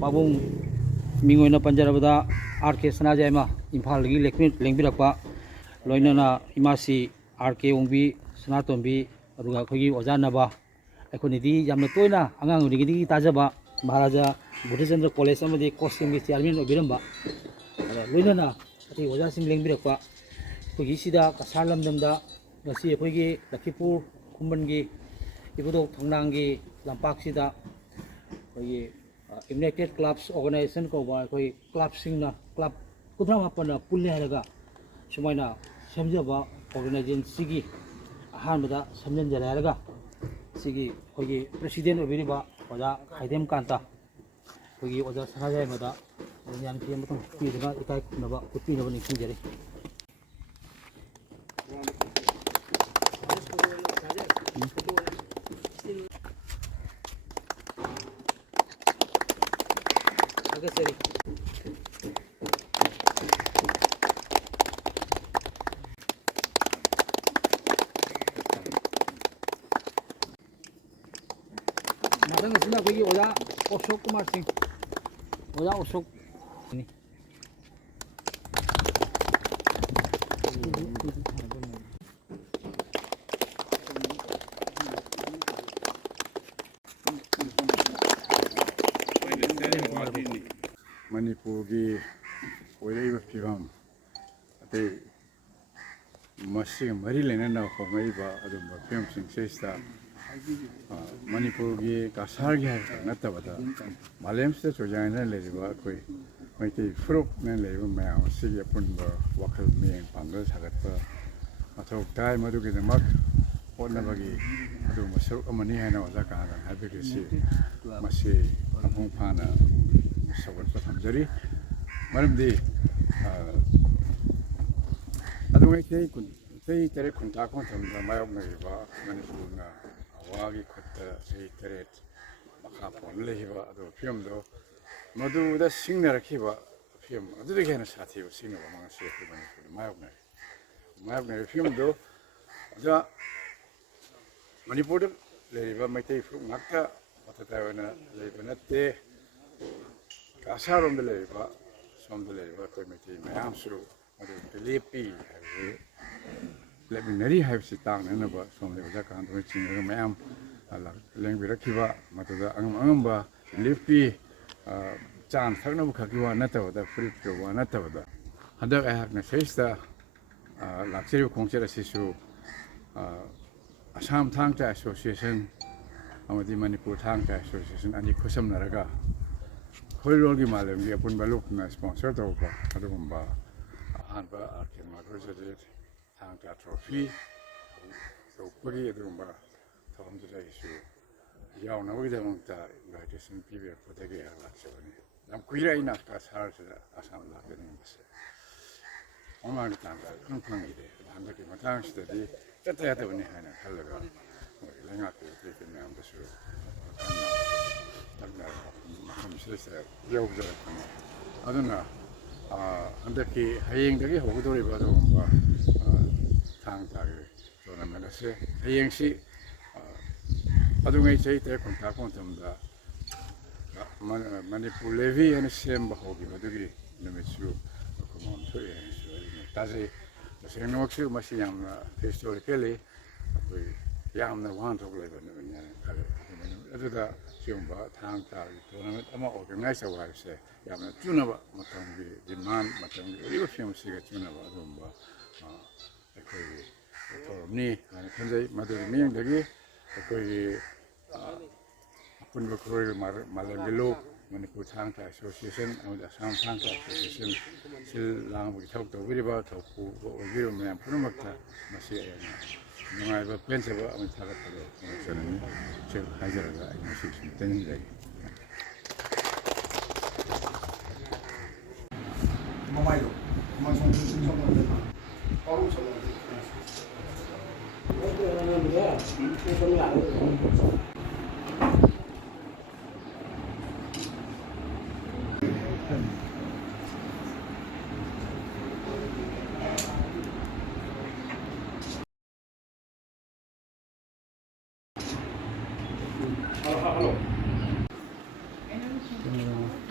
ꯄꯥꯕꯨꯡ ꯃꯤꯡ ꯑꯣꯏꯅ ꯄꯟꯖꯔꯕꯗ ꯑꯥꯔ ꯀꯦ ꯁꯅꯥꯖꯥꯏꯃ ꯏꯝꯐꯥꯜꯗꯒꯤ ꯂꯦꯡꯕꯤꯔꯛꯄ, ꯂꯣꯏꯅꯅ ꯏꯃꯥꯁꯤ ꯑꯥꯔ ꯀꯦ ꯑꯣꯡꯕꯤ ꯁꯅꯥꯇꯣꯝꯕꯤ, ꯑꯗꯨꯒ ꯑꯩꯈꯣꯏꯒꯤ ꯑꯣꯖꯥ ꯅꯕ, ꯑꯩꯈꯣꯏꯅꯗꯤ ꯌꯥꯝꯅ ꯇꯣꯏꯅ ꯑꯉꯥꯡ ꯑꯣꯏꯔꯤꯉꯩꯗꯒꯤ ꯇꯥꯖꯕ ꯃꯍꯥꯔꯥꯖꯥ ꯕꯨꯙꯆꯟꯗ꯭ꯔ ꯀꯣꯂꯦꯖ ꯑꯃꯗꯤ ꯀꯣꯔꯁꯁꯤꯡꯒꯤ ꯆꯤꯌꯥꯔꯃꯦꯟ ꯑꯣꯏꯕꯤꯔꯝꯕ, ꯂꯣꯏꯅꯅ ꯑꯇꯩ ꯑꯣꯖꯥꯁꯤꯡ ꯂꯦꯡꯕꯤꯔꯛꯄ ꯑꯩꯈꯣꯏꯒꯤ ꯁꯤꯗ ꯀꯁꯥꯔ ꯂꯝꯗꯝꯗ ꯉꯁꯤ ꯑꯩꯈꯣꯏꯒꯤ ꯂꯛꯈꯤꯄꯨꯔ ꯈꯨꯝꯕꯟꯒꯤ ꯏꯕꯨꯙꯧ ꯊꯧꯅꯥꯡꯒꯤ ꯂꯝꯄꯥꯛꯁꯤꯗ ꯑꯩꯈꯣꯏꯒꯤ ꯌꯨꯅꯥꯏꯇꯦꯠ ꯀ꯭ꯂꯕꯁ ꯑꯣꯔꯒꯅꯥꯏꯖꯦꯁꯟ ꯀꯧꯕ ꯑꯩꯈꯣꯏ ꯀ꯭ꯂꯕꯁꯤꯡꯅ ꯀ꯭ꯂꯕ 39ꯅ ꯄꯨꯜꯂꯦ ꯍꯥꯏꯔꯒ ꯁꯨꯃꯥꯏꯅ ꯁꯦꯝꯖꯕ ꯑꯣꯔꯒꯅꯥꯏꯖꯦꯁꯟꯁꯤꯒꯤ ꯑꯍꯥꯟꯕꯗ ꯁꯦꯝꯖꯤꯟꯖꯔꯦ ꯍꯥꯏꯔꯒ ꯁꯤꯒꯤ ꯑꯩꯈꯣꯏꯒꯤ ꯄ꯭ꯔꯦꯁꯤꯗꯦꯟ ꯑꯣꯏꯕꯤꯔꯤꯕ ꯑꯣꯖꯥ ꯈꯥꯏꯗꯦꯝ ꯀꯥꯟꯇ, ꯑꯩꯈꯣꯏꯒꯤ ꯑꯣꯖꯥ ꯁꯅꯥꯖꯥꯏꯃꯗ ꯌꯥꯝꯊꯤ ꯑꯃꯇꯪ ꯄꯤꯗꯨꯅ ꯏꯀꯥꯏ ꯈꯨꯝꯅꯕ ꯎꯠꯄꯤꯅꯕ ꯅꯤꯡꯁꯤꯡꯖꯔꯤ. ꯊꯥꯒꯠꯆꯔꯤ. ꯃꯊꯪ ꯑꯁꯤꯅ ꯑꯩꯈꯣꯏꯒꯤ ꯑꯣꯖꯥ ꯑꯣꯁꯣꯛ ꯀꯨꯃꯥꯔ ꯁꯤꯡ, ꯑꯣꯖꯥ ꯑꯣꯁꯣꯛ ꯃꯅꯤꯄꯨꯔꯒꯤ ꯑꯣꯏꯔꯛꯏꯕ ꯐꯤꯕꯝ, ꯑꯇꯩ ꯃꯁꯤꯒ ꯃꯔꯤ ꯂꯩꯅꯅ ꯍꯣꯡꯂꯛꯏꯕ ꯑꯗꯨꯒꯨꯝꯕ ꯐꯤꯕꯝꯁꯤꯡꯁꯤꯗ ꯃꯅꯤꯄꯨꯔꯒꯤ ꯀꯁꯥꯔꯒꯤ ꯍꯥꯏꯕꯇ ꯅꯠꯇꯕꯗ ꯃꯥꯂꯦꯝꯁꯤꯗ ꯆꯣꯏꯖꯥꯏꯅ ꯂꯩꯔꯤꯕ ꯑꯩꯈꯣꯏ ꯃꯩꯇꯩ ꯐꯨꯔꯨꯞꯅ ꯂꯩꯔꯤꯕ ꯃꯌꯥꯝ ꯑꯁꯤꯒꯤ ꯑꯄꯨꯟꯕ ꯋꯥꯈꯜ ꯃꯤꯠꯌꯦꯡ ꯄꯥꯡꯒꯜ ꯁꯥꯒꯠꯄ ꯃꯊꯧ ꯇꯥꯏ. ꯃꯗꯨꯒꯤꯗꯃꯛ ꯍꯣꯠꯅꯕꯒꯤ ꯑꯗꯨꯒꯨꯝꯕ ꯁꯔꯨꯛ ꯑꯃꯅꯤ ꯍꯥꯏꯅ ꯑꯣꯖꯥ ꯀꯥꯟꯅ ꯍꯥꯏꯕꯤꯔꯤꯁꯤ ꯃꯁꯤ ꯃꯄꯨꯡ ꯐꯥꯅ ꯁꯧꯒꯠꯄ ꯊꯝꯖꯔꯤ. ꯃꯔꯝꯗꯤ ꯑꯗꯨꯉꯩ ꯆꯍꯤ 8 ꯈꯨꯟꯇꯥꯛꯄ ꯃꯇꯝꯗ ꯃꯥꯌꯣꯛꯅꯔꯤꯕ ꯃꯅꯤꯄꯨꯔꯅ ꯑꯋꯥꯒꯤ ꯈꯨꯠꯇ ꯆꯍꯤ 8 ꯃꯈꯥ ꯄꯣꯟꯅ ꯂꯩꯈꯤꯕ ꯑꯗꯨꯒ ꯐꯤꯕꯝꯗꯣ ꯃꯗꯨꯗ ꯁꯤꯡꯅꯔꯛꯈꯤꯕ ꯐꯤꯕꯝ ꯑꯗꯨꯗꯒꯤ ꯍꯦꯟꯅ ꯁꯥꯊꯤꯕ ꯁꯤꯡꯅꯕ ꯑꯃ ꯉꯁꯤ ꯑꯩꯈꯣꯏ ꯃꯅꯤꯄꯨꯔꯗ ꯃꯥꯌꯣꯛꯅꯔꯤꯕ ꯐꯤꯕꯝꯗꯣ ꯑꯣꯖꯥ ꯃꯅꯤꯄꯨꯔꯗ ꯂꯩꯔꯤꯕ ꯃꯩꯇꯩ ꯐꯨꯔꯨꯞ ꯉꯥꯛꯇ ꯃꯊꯛ ꯑꯣꯏꯅ ꯂꯩꯕ ꯅꯠꯇꯦ. ꯀꯁꯥꯔꯣꯝꯗ ꯂꯩꯔꯤꯕ ꯁꯣꯝꯗ ꯂꯩꯔꯤꯕ ꯑꯩꯈꯣꯏ ꯃꯩꯇꯩ ꯃꯌꯥꯝꯁꯨ ꯃꯗꯨꯗ ꯂꯦꯞꯄꯤ ꯍꯥꯏꯕꯁꯤ ꯂꯦꯞꯃꯤꯟꯅꯔꯤ ꯍꯥꯏꯕꯁꯤ ꯇꯥꯛꯅꯅꯕ ꯁꯣꯝꯗ ꯑꯣꯖꯥ ꯀꯥꯟꯇ ꯆꯤꯡꯉꯒ ꯃꯌꯥꯝ ꯂꯦꯡꯕꯤꯔꯛꯈꯤꯕ, ꯃꯗꯨꯗ ꯑꯉꯝ ꯑꯉꯝꯕ ꯂꯦꯞꯄꯤ. ꯆꯥꯅ ꯊꯛꯅꯕ ꯈꯛꯀꯤ ꯋꯥ ꯅꯠꯇꯕꯗ, ꯐꯨꯔꯤꯠ ꯐꯤꯔꯣꯜ ꯋꯥ ꯅꯠꯇꯕꯗ ꯍꯟꯗꯛ ꯑꯩꯍꯥꯛꯅ ꯁꯤꯗꯩꯁꯤꯗ ꯂꯥꯛꯆꯔꯤꯕ ꯈꯣꯡꯆꯠ ꯑꯁꯤꯁꯨ ꯑꯁꯥꯝ ꯊꯥꯡ ꯇꯥ ꯑꯦꯁꯣꯁꯤꯌꯦꯁꯟ ꯑꯃꯗꯤ ꯃꯅꯤꯄꯨꯔ ꯊꯥꯡ ꯇꯥ ꯑꯦꯁꯣꯁꯤꯌꯦꯁꯟ ꯑꯅꯤ ꯈꯨꯠꯁꯝꯅꯔꯒ ꯈꯣꯏꯔꯣꯜꯒꯤ ꯃꯥꯂꯦꯝꯒꯤ ꯑꯄꯨꯟꯕ ꯂꯨꯞꯅ ꯁ꯭ꯄꯣꯟꯁꯔ ꯇꯧꯕ ꯑꯗꯨꯒꯨꯝꯕ ꯑꯍꯥꯟꯕ ꯑꯥꯔ ꯀꯦ ꯃꯥꯙꯨꯔ ꯊꯥꯡ ꯇꯥ ꯇ꯭ꯔꯣꯐꯤ ꯇꯧꯕꯒꯤ ꯑꯗꯨꯒꯨꯝꯕ ꯊꯧꯔꯝꯗꯨꯗ ꯑꯩꯁꯨ ꯌꯥꯎꯅꯕꯒꯤꯗꯃꯛꯇ ꯏꯟꯚꯥꯏꯇꯦꯁꯟ ꯄꯤꯕꯤꯔꯛꯄꯗꯒꯤ ꯂꯥꯛꯆꯕꯅꯤ. ꯌꯥꯝ ꯀꯨꯏꯔꯦ ꯑꯩꯅ ꯀꯁꯥꯔꯁꯤꯗ ꯑꯁꯥꯝ ꯂꯥꯛꯀꯅꯤꯡꯕꯁꯦ. ꯃꯃꯥꯡꯒꯤ ꯇꯥꯟꯖꯥ ꯈꯪꯈꯤꯗꯦ. ꯍꯟꯗꯛꯀꯤ ꯃꯇꯥꯡꯁꯤꯗꯗꯤ ꯆꯠꯇ ꯌꯥꯗꯕꯅꯤ ꯍꯥꯏꯅ ꯈꯜꯂꯒ ꯃꯣꯏ ꯂꯩꯉꯥꯛꯀꯤ ꯑꯇꯩ ꯃꯌꯥꯝꯗꯁꯨ ꯇꯛꯅ ꯃꯐꯝꯁꯤꯗ ꯌꯧꯖꯔꯛꯄꯅꯤ. ꯑꯗꯨꯅ ꯍꯟꯗꯛꯀꯤ ꯍꯌꯦꯡꯗꯒꯤ ꯍꯧꯒꯗꯧꯔꯤꯕ ꯑꯗꯨꯒꯨꯝꯕ ꯊꯥꯡ ꯇꯥꯒꯤ ꯇꯣꯔꯅꯥꯃꯦꯟ ꯑꯁꯤ ꯍꯌꯦꯡꯁꯤ ꯑꯗꯨꯉꯩ ꯆꯍꯤ 8 ꯈꯨꯟꯇꯥꯛꯄ ꯃꯇꯝꯗ ꯃꯅꯤꯄꯨꯔ ꯂꯦꯚꯤ ꯍꯥꯏꯅ ꯁꯦꯝꯕ ꯍꯧꯈꯤꯕ ꯑꯗꯨꯒꯤ ꯅꯨꯃꯤꯠꯁꯨ ꯈꯨꯃꯟ ꯊꯣꯛꯑꯦ ꯍꯥꯏꯅꯁꯨ ꯑꯩꯅ ꯇꯥꯖꯩ. ꯇꯁꯦꯡꯅꯃꯛꯁꯨ ꯃꯁꯤ ꯌꯥꯝꯅ ꯍꯤꯁꯇꯣꯔꯤꯀꯦꯜꯂꯤ ꯑꯩꯈꯣꯏ ꯌꯥꯝꯅ ꯋꯥꯍꯟꯊꯣꯛ ꯂꯩꯕ ꯅꯨꯃꯤꯠꯅꯤ ꯍꯥꯏꯅ ꯈꯜꯂꯤ. ꯑꯗꯨꯗ ꯁꯤꯒꯨꯝꯕ ꯊꯥꯡ ꯇꯥꯒꯤ ꯇꯣꯔꯅꯥꯃꯦꯟ ꯑꯃ ꯑꯣꯔꯒꯅꯥꯏꯖ ꯇꯧꯕ ꯍꯥꯏꯕꯁꯦ ꯌꯥꯝꯅ ꯆꯨꯅꯕ ꯃꯇꯝꯒꯤ ꯗꯤꯃꯥꯟ, ꯃꯇꯝꯒꯤ ꯑꯣꯏꯔꯤꯕ ꯐꯤꯕꯝꯁꯤꯒ ꯆꯨꯅꯕ ꯑꯗꯨꯒꯨꯝꯕ ꯑꯩꯈꯣꯏꯒꯤ ꯊꯧꯔꯝꯅꯤ ꯍꯥꯏꯅ ꯈꯟꯖꯩ. ꯃꯗꯨꯒꯤ ꯃꯤꯠꯌꯦꯡꯗꯒꯤ ꯑꯩꯈꯣꯏꯒꯤ ꯑꯄꯨꯟꯕ ꯈꯨꯔꯣꯏ ꯃꯥꯂꯦꯝꯒꯤ ꯂꯨꯞ, ꯃꯅꯤꯄꯨꯔ ꯊꯥꯡ ꯇꯥ ꯑꯦꯁꯣꯁꯤꯌꯦꯁꯟ ꯑꯃꯗꯤ ꯑꯁꯥꯝ ꯊꯥꯡ ꯇꯥ ꯑꯦꯁꯣꯁꯤꯌꯦꯁꯟ ꯁꯤꯜ ꯂꯥꯡꯕꯒꯤ ꯊꯕꯛ ꯇꯧꯕꯤꯔꯤꯕ ꯊꯧꯄꯨꯕ ꯑꯣꯏꯕꯤꯔꯤꯕ ꯃꯌꯥꯝ ꯄꯨꯝꯅꯃꯛꯇ ꯃꯁꯤ ꯑꯩꯅ ꯅꯨꯡꯉꯥꯏꯕ ꯄꯦꯟꯖꯕ ꯑꯃ ꯊꯥꯒꯠꯄꯗꯣ ꯐꯣꯡꯗꯣꯛꯆꯅꯤꯡꯉꯤ. ꯁꯤ ꯍꯥꯏꯖꯔꯒ ꯑꯩ ꯉꯁꯤ ꯁꯨꯝ ꯇꯦꯟꯖꯔꯤ. ꯃꯃꯥꯏꯗꯣ ꯃꯃꯥꯏ 음,